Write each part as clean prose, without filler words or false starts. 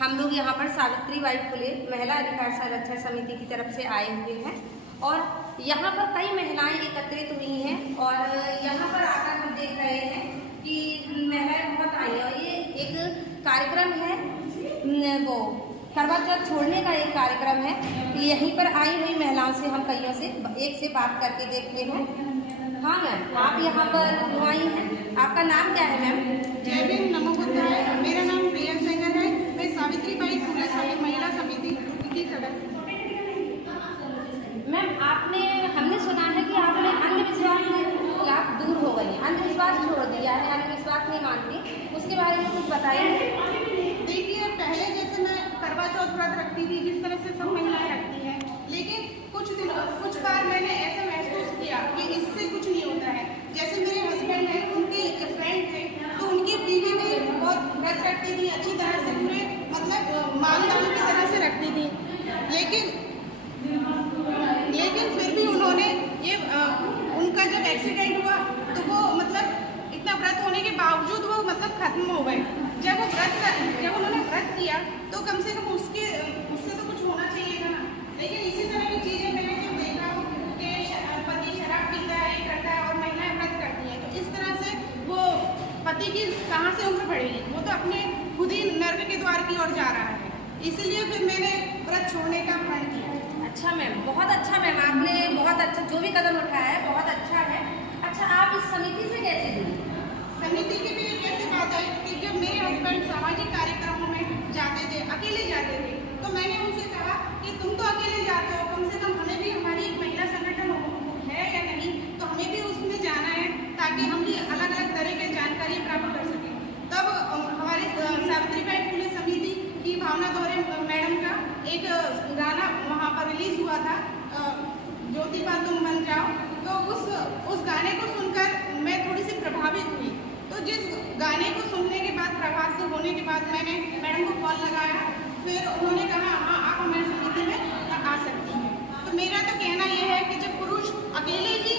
हम लोग यहाँ पर सावित्रीबाई फुले महिला अधिकार संरक्षण समिति की तरफ से आए हुए हैं और यहाँ पर कई महिलाएं एकत्रित हुई हैं और यहाँ पर आकर हम देख रहे हैं कि महिलाएं बहुत आई हैं और ये एक कार्यक्रम है, वो करवा चौथ छोड़ने का एक कार्यक्रम है। यहीं पर आई हुई महिलाओं से हम कईयों से एक से बात करके देखते हैं। हाँ मैम, आप यहाँ पर आई हैं, आपका नाम क्या है मैम? जय भीम, नमो बुद्धाय। मेरा नाम प्रिया सेंगर है। मैं सावित्रीबाई फुले महिला समिति की सदस्य। मैम, हमने सुना है कि आपने अंधविश्वास के खिलाफ दूर हो गई, अंधविश्वास छोड़ दिया है, अंधविश्वास नहीं मानती, उसके बारे में कुछ बताइए। देखिए, पहले जैसे मैं करवा चौथ व्रत रखती थी, जिस तरह से सब महिलाएं रखती हैं, लेकिन कुछ बार मैंने ऐसा महसूस किया कि इससे कुछ नहीं होता है। जैसे मेरे हस्बैंड हैं, उनके फ्रेंड थे, तो उनकी बीवी भी बहुत व्रत रखती थी, अच्छी तरह से पूरे मतलब मानदान की तरह से रखती थी, लेकिन फिर भी उन्होंने ये उनका जब एक्सीडेंट हुआ तो वो मतलब इतना व्रत होने के बावजूद वो मतलब खत्म हो गए। जब उन्होंने व्रत किया तो कम से कम उससे तो कुछ होना चाहिए था ना। लेकिन इसी तरह की चीज़ें मैंने जब देखा कि पति शराब पीता है, ये करता है और महिलाएं व्रत करती हैं, तो इस तरह से वो पति की कहाँ से उम्र बढ़ेगी, वो तो अपने खुद ही नर्क के द्वार की ओर जा रहा है। इसीलिए फिर मैंने व्रत छोड़ने का प्रण किया। अच्छा मैम, बहुत अच्छा मैम, आपने बहुत अच्छा जो भी कदम उठाया है बहुत अच्छा है। अच्छा, आप इस समिति से कैसे जुड़ी? समिति की भी एक ऐसी बात है कि जब मेरे हस्बैंड सामाजिक कार्यक्रमों में जाते थे, अकेले जाते थे, तो मैंने उनसे कहा कि तुम तो अकेले जाते हो, कम से कम हमें भी हमारी एक महिला संगठन है या नहीं, तो हमें भी उसमें जाना है ताकि हम भी अलग अलग तरह की जानकारी प्राप्त कर सकें। तब हमारे सावित्रीबाई फुले समिति की भावना दोहरे मैडम का एक गाना वहाँ पर रिलीज हुआ था, ज्योतिबा तुम बन जाओ। तो उस गाने को सुनकर मैं थोड़ी सी प्रभावित हुई। तो जिस गाने को सुनने के बाद, प्रभावित होने के बाद, मैंने मैडम को कॉल लगाया। फिर उन्होंने कहा हाँ, आप हमारी समिति में आ सकती हैं। तो मेरा तो कहना यह है कि जब पुरुष अकेले ही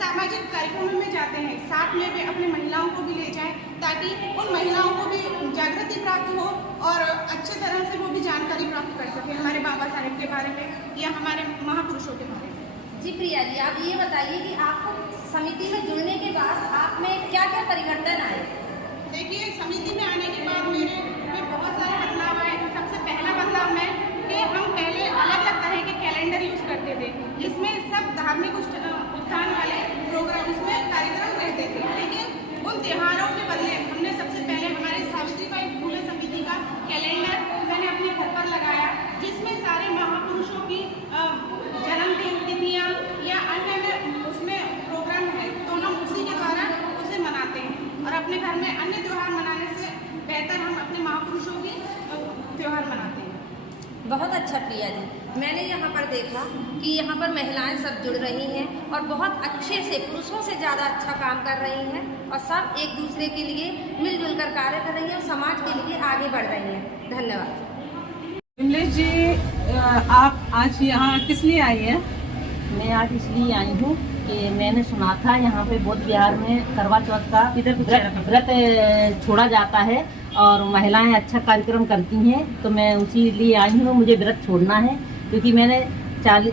सामाजिक कार्यक्रमों में जाते हैं, साथ में वे अपनी महिलाओं को भी ले जाएं, ताकि उन महिलाओं को भी जागृति प्राप्त हो और अच्छे तरह से वो भी जानकारी प्राप्त कर सकें हमारे बाबा साहेब के बारे में या हमारे महापुरुषों के बारे में। जी प्रिया जी, आप ये बताइए कि आपको समिति में जुड़ने के बाद आप में क्या क्या परिवर्तन आए? देखिए, समिति में आने के बाद मेरे में बहुत सारे बदलाव आए। सबसे पहला बदलाव मैं कि हम पहले अलग अलग तरह के कैलेंडर यूज करते थे, जिसमें सब धार्मिक उत्थान वाले प्रोग्राम इसमें कार्यक्रम रहते थे, लेकिन उन त्योहारों के बदले हमने सबसे पहले हमारे सावित्रीबाई फुले समिति का कैलेंडर मैंने अपने घर पर लगाया, जिसमें सारे महापुरुषों की जन्मदिन तिथियाँ या अन्य उसमें प्रोग्राम है, तो हम उसी के द्वारा उसे मनाते हैं। और अपने घर में अन्य त्यौहार मनाने से बेहतर हम अपने महापुरुषों की त्यौहार मनाते हैं। बहुत अच्छा प्रिया जी, मैंने यहाँ पर देखा कि यहाँ पर महिलाएं सब जुड़ रही हैं और बहुत अच्छे से, पुरुषों से ज़्यादा अच्छा काम कर रही हैं और सब एक दूसरे के लिए मिलजुल कर कार्य कर रही हैं और समाज के लिए आगे बढ़ रही हैं। धन्यवाद। विमलेश जी, आप आज यहाँ किस लिए आई हैं? मैं आज इसलिए आई हूँ कि मैंने सुना था यहाँ पे बौद्ध विहार में करवा चौथ का व्रत छोड़ा जाता है और महिलाएं अच्छा कार्यक्रम करती हैं, तो मैं उसी लिए आई हूँ। मुझे व्रत छोड़ना है क्योंकि मैंने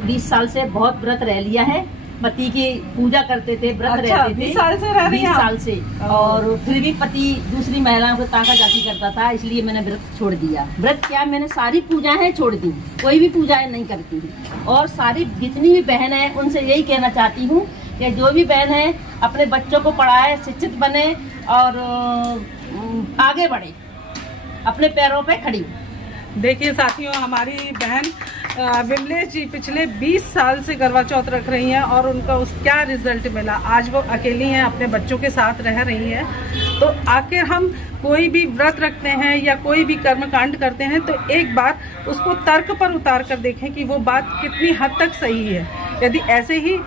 20 साल से बहुत व्रत रह लिया है। पति की पूजा करते थे, व्रत रहते थे 20 साल से रह रही हैं? 20 साल से, और फिर भी पति दूसरी महिलाओं को ताका जाती करता था, इसलिए मैंने व्रत छोड़ दिया। व्रत क्या, मैंने सारी पूजाएं छोड़ दी, कोई भी पूजाएं नहीं करती हूँ। और सारी जितनी भी बहन है उनसे यही कहना चाहती हूँ कि जो भी बहन है अपने बच्चों को पढ़ाए, शिक्षित बने और आगे बढ़े, अपने पैरों पे खड़ी। देखिए साथियों, हमारी बहन विमलेश जी पिछले 20 साल से करवा चौथ रख रही हैं और उनका क्या रिजल्ट मिला। आज वो अकेली हैं, अपने बच्चों के साथ रह रही हैं। तो आखिर हम कोई भी व्रत रखते हैं या कोई भी कर्मकांड करते हैं तो एक बार उसको तर्क पर उतार कर देखें कि वो बात कितनी हद तक सही है। यदि ऐसे ही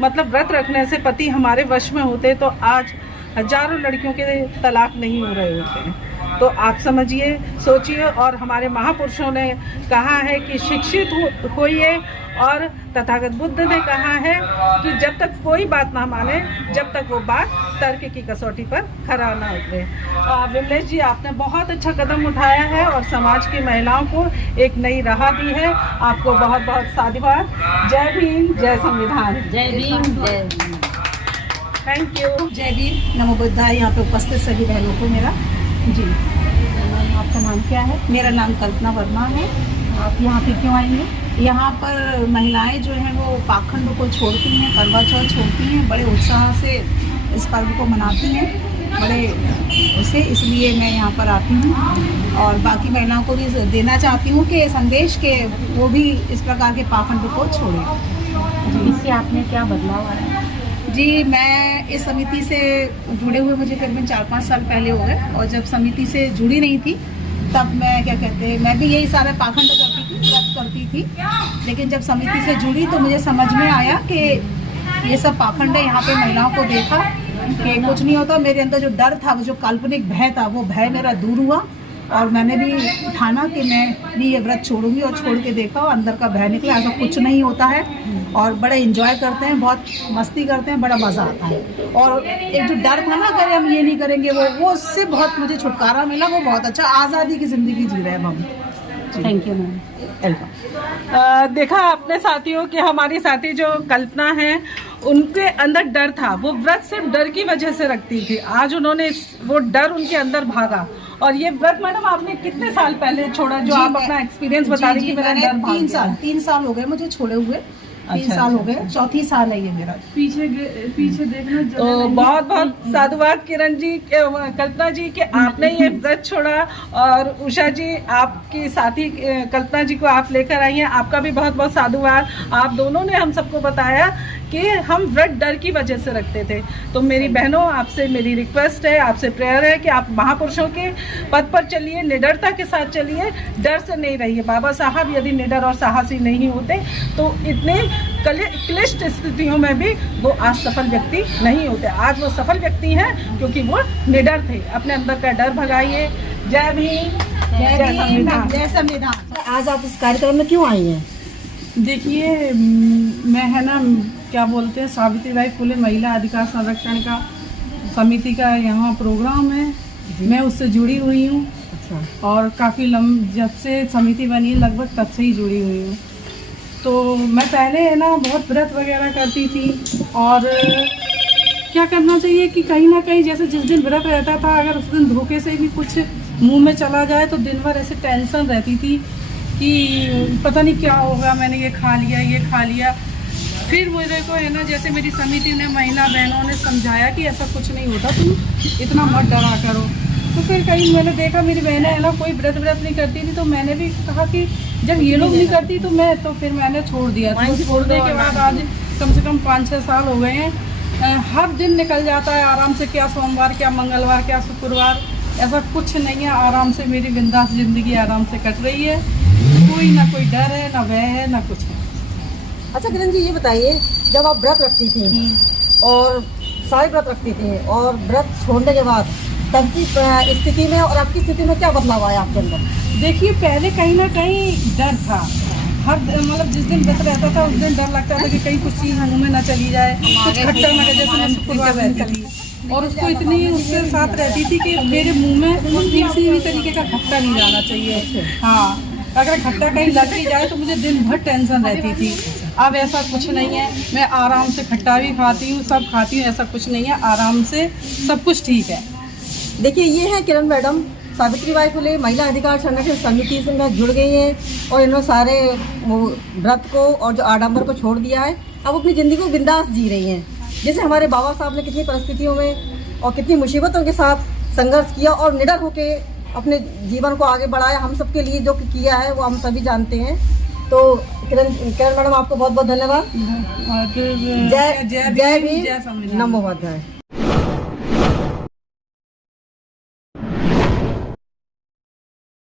मतलब व्रत रखने से पति हमारे वश में होते तो आज हजारों लड़कियों के तलाक नहीं हो रहे होते हैं। तो आप समझिए, सोचिए। और हमारे महापुरुषों ने कहा है कि शिक्षित होइए, और तथागत बुद्ध ने कहा है कि जब तक कोई बात ना माने, जब तक वो बात तर्क की कसौटी पर खरा ना उतरे। विमलेश जी, आपने बहुत अच्छा कदम उठाया है और समाज की महिलाओं को एक नई राह दी है। आपको बहुत बहुत साधुवाद। जय भीम, जय संविधान। जय भीम, जय भीम। Thank you. जय भीम, नमो बुद्धाय। यहाँ पे उपस्थित सभी बहनों को मेरा जी। आपका नाम क्या है? मेरा नाम कल्पना वर्मा है। आप यहाँ पे क्यों आई हैं? यहाँ पर महिलाएं जो हैं वो पाखंड को छोड़ती हैं, करवा चौथ छोड़ती हैं, बड़े उत्साह से इस पर्व को मनाती हैं, बड़े उसे, इसलिए मैं यहाँ पर आती हूँ और बाकी महिलाओं को भी देना चाहती हूँ कि संदेश के वो भी इस प्रकार के पाखंड को छोड़ें। इससे आपने क्या बदलाव आया? जी, मैं इस समिति से जुड़े हुए मुझे करीबन 4-5 साल पहले हो गए, और जब समिति से जुड़ी नहीं थी तब मैं क्या कहते हैं, मैं भी यही सारा पाखंड करती थी, व्रत करती थी। लेकिन जब समिति से जुड़ी तो मुझे समझ में आया कि ये सब पाखंड है। यहाँ पे महिलाओं को देखा कि कुछ नहीं होता। मेरे अंदर जो डर था, वो जो काल्पनिक भय था, वो भय मेरा दूर हुआ और मैंने भी ठाना कि मैं भी ये व्रत छोड़ूंगी, और छोड़ के देखा और अंदर का भय निकला। ऐसा कुछ नहीं होता है और बड़ा एंजॉय करते हैं, बहुत मस्ती करते हैं, बड़ा मज़ा आता है। और एक जो डर था ना, अगर हम ये नहीं करेंगे वो उससे बहुत मुझे छुटकारा मिला। वो बहुत अच्छा, आज़ादी की ज़िंदगी जी रहे हैं हम। Thank you ma'am. वेलकम। देखा आपने साथियों कि हमारी साथी जो कल्पना है, उनके अंदर डर था। वो व्रत सिर्फ डर की वजह से रखती थी। आज उन्होंने वो डर उनके अंदर भागा। और ये व्रत मैडम आपने कितने साल पहले छोड़ा, जो आप अपना एक्सपीरियंस बता रही कि मेरा डर भाग गया? 3 साल हो गए मुझे छोड़े हुए। 3 साल हो गए, चौथी साल है ये मेरा। पीछे देखना। तो बहुत बहुत साधुवाद किरण जी, कल्पना जी, कि आपने ये व्रत छोड़ा। और उषा जी, आपकी साथी कल्पना जी को आप लेकर आई हैं, आपका भी बहुत बहुत साधुवाद। आप दोनों ने हम सबको बताया कि हम व्रत डर की वजह से रखते थे। तो मेरी बहनों, आपसे मेरी रिक्वेस्ट है, आपसे प्रेयर है कि आप महापुरुषों के पद पर चलिए, निडरता के साथ चलिए, डर से नहीं रहिए। बाबा साहब यदि निडर और साहसी नहीं होते तो इतने क्लिष्ट स्थितियों में भी वो आज सफल व्यक्ति नहीं होते। आज वो सफल व्यक्ति हैं क्योंकि वो निडर थे। अपने अंदर का डर भगाइए। जय भीम, जय संविधान। जय संविधान। आज आप इस कार्यक्रम में क्यों आई हैं? देखिए, मैं है ना, क्या बोलते हैं, सावित्रीबाई फुले महिला अधिकार संरक्षण का समिति का यहाँ प्रोग्राम है। मैं उससे जुड़ी हुई हूँ। अच्छा। और काफ़ी जब से समिति बनी है लगभग तब से ही जुड़ी हुई हूँ। तो मैं पहले है ना बहुत व्रत वगैरह करती थी। और क्या करना चाहिए कि कहीं ना कहीं, जैसे जिस दिन व्रत रहता था, अगर उस दिन धोखे से भी कुछ मुंह में चला जाए तो दिन भर ऐसे टेंशन रहती थी कि पता नहीं क्या होगा, मैंने ये खा लिया। फिर मेरे को है ना, जैसे मेरी समिति ने, महिला बहनों ने समझाया कि ऐसा कुछ नहीं होता, तुम इतना मत डरा करो। तो फिर कहीं मैंने देखा मेरी बहनें है ना कोई व्रत नहीं करती थी, तो मैंने भी कहा कि जब ये लोग नहीं करती तो फिर मैंने छोड़ दिया। तो छोड़ने के बाद आज कम से कम 5-6 साल हो गए हैं। हर दिन निकल जाता है आराम से, क्या सोमवार, क्या मंगलवार, क्या शुक्रवार, ऐसा कुछ नहीं है। आराम से मेरी बिंदास जिंदगी आराम से कट रही है। कोई ना कोई डर है, ना भय है, ना कुछ है। अच्छा किरण जी, ये बताइए, जब आप व्रत रखती थी और सारे व्रत रखती थी और व्रत छोड़ने के बाद तब की स्थिति में और आपकी स्थिति में क्या बदलाव आया आपके अंदर? देखिए, पहले कहीं ना कहीं डर था। मतलब जिस दिन व्रत रहता था उस दिन डर लगता था कि कहीं कुछ चीज़ मुँह में ना चली जाए, कुछ खट्टा ना, जैसे मैं शुक्रवार रहती थी और उसको इतनी उससे साथ रहती थी कि मेरे मुँह में किसी भी तरीके का खट्टा नहीं जाना चाहिए। हाँ, अगर खट्टा कहीं लग भी जाए तो मुझे दिन भर टेंशन रहती थी। अब ऐसा कुछ नहीं है, मैं आराम से खट्टा भी खाती हूँ, सब खाती हूँ, ऐसा कुछ नहीं है, आराम से सब कुछ ठीक है। देखिए, ये है किरण मैडम, सावित्रीबाई फुले महिला अधिकार संरक्षण समिति से जुड़ गई हैं और इन्होंने सारे व्रत को और जो आडंबर को छोड़ दिया है। अब अपनी ज़िंदगी को बिंदास जी रही हैं। जैसे हमारे बाबा साहब ने कितनी परिस्थितियों में और कितनी मुसीबतों के साथ संघर्ष किया और निडर होके अपने जीवन को आगे बढ़ाया, हम सबके लिए जो किया है वो हम सभी जानते हैं। तो किरण मैडम, आपको बहुत बहुत धन्यवाद। जय भीम, नमो बुद्धाय।